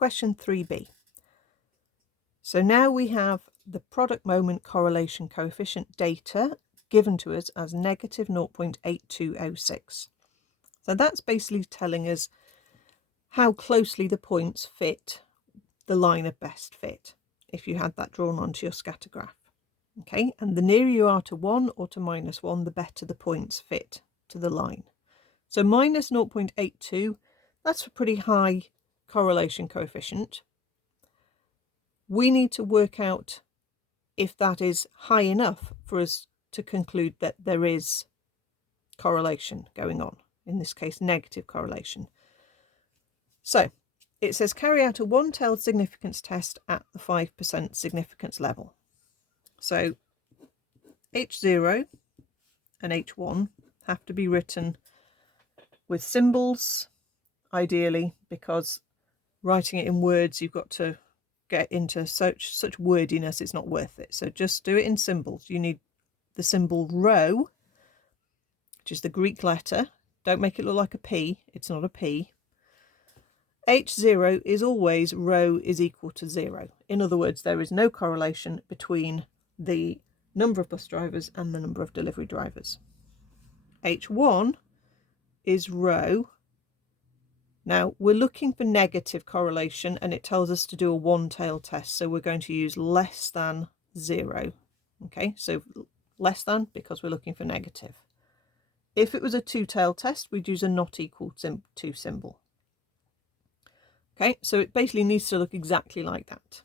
question 3b. So now we have the product moment correlation coefficient data given to us as negative 0.8206. So that's basically telling us how closely the points fit the line of best fit if you had that drawn onto your scatter graph. Okay, and the nearer you are to 1 or to -1, the better the points fit to the line. So minus 0.82, that's a pretty high correlation coefficient. We need to work out if that is high enough for us to conclude that there is correlation going on, in this case negative correlation. So it says carry out a one-tailed significance test at the 5% significance level. So H0 and H1 have to be written with symbols, ideally, because writing it in words, you've got to get into such wordiness, it's not worth it. So just do it in symbols. You need the symbol rho, which is the Greek letter. Don't make it look like a P. It's not a P. H0 is always rho is equal to 0. In other words, there is no correlation between the number of bus drivers and the number of delivery drivers. H1 is rho. Now we're looking for negative correlation, and it tells us to do a one-tailed test, so we're going to use less than 0. Okay, so less than because we're looking for negative. If it was a two-tailed test, we'd use a not equal to symbol. Okay, so it basically needs to look exactly like that.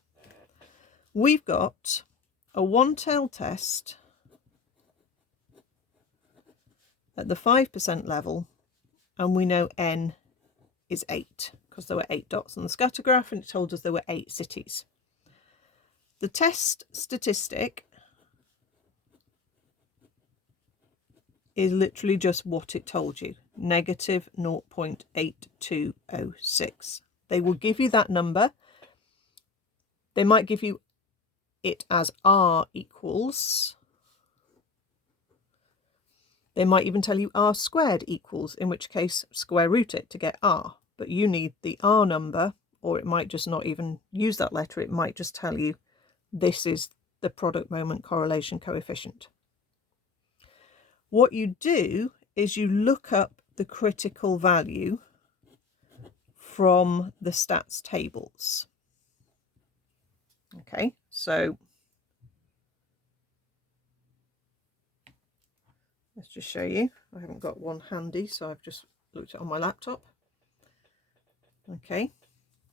We've got a one-tailed test at the 5% level, and we know n is 8 because there were 8 dots on the scatter graph, and it told us there were 8 cities. The test statistic is literally just what it told you, negative 0.8206. They will give you that number. They might give you it as r equals. They might even tell you r squared equals, in which case square root it to get r. But you need the r number, or it might just not even use that letter. It might just tell you this is the product moment correlation coefficient. What you do is you look up the critical value from the stats tables. Okay, so let's just show you. I haven't got one handy, so I've just looked at it on my laptop. Okay,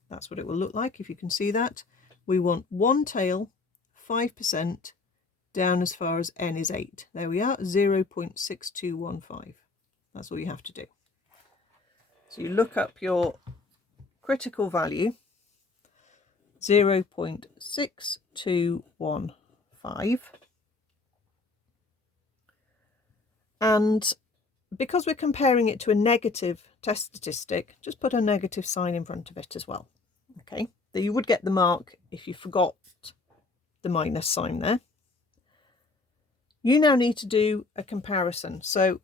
that's what it will look like if you can see that. We want one tail, 5%, down as far as n is 8. There we are, 0.6215. That's all you have to do. So you look up your critical value, 0.6215. And because we're comparing it to a negative test statistic, just put a negative sign in front of it as well. Okay, so you would get the mark if you forgot the minus sign there. You now need to do a comparison. So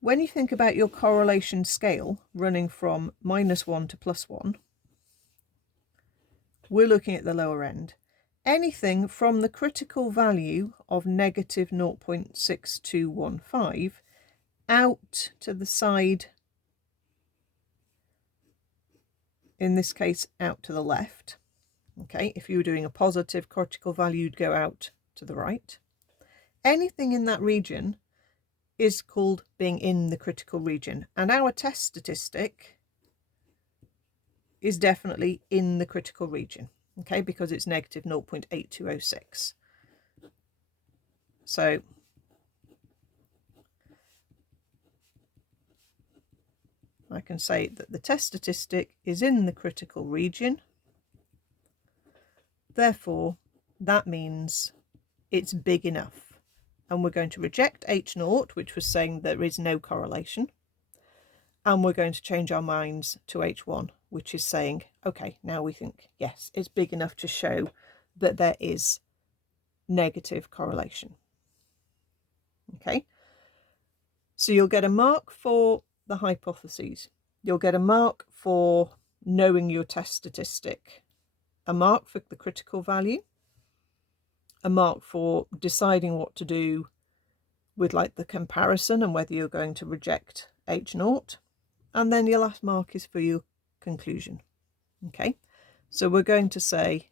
when you think about your correlation scale running from -1 to +1, we're looking at the lower end. Anything from the critical value of negative 0.6215 out to the side, in this case out to the left. Okay, if you were doing a positive critical value, you'd go out to the right. Anything in that region is called being in the critical region, and our test statistic is definitely in the critical region, okay, because it's negative 0.8206. So I can say that the test statistic is in the critical region. Therefore, that means it's big enough. And we're going to reject H0, which was saying there is no correlation. And we're going to change our minds to H1, which is saying, okay, now we think, yes, it's big enough to show that there is negative correlation. Okay, so you'll get a mark for the hypotheses. You'll get a mark for knowing your test statistic, a mark for the critical value, a mark for deciding what to do with like the comparison and whether you're going to reject H0, and then your last mark is for your conclusion. Okay, so we're going to say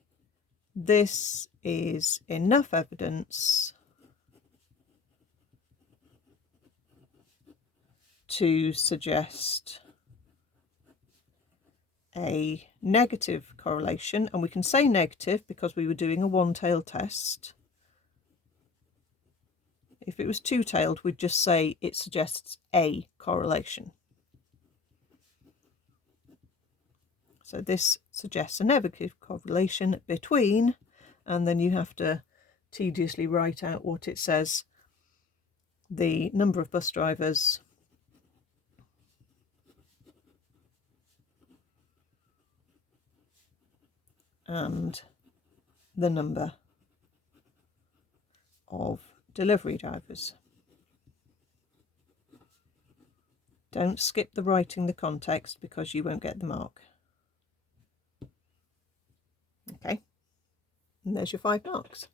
this is enough evidence to suggest a negative correlation, and we can say negative because we were doing a one-tailed test. If it was two-tailed, we'd just say it suggests a correlation. So this suggests a negative correlation between, and then you have to tediously write out what it says, the number of bus drivers and the number of delivery drivers. Don't skip the writing the context because you won't get the mark. Okay, and there's your 5 marks.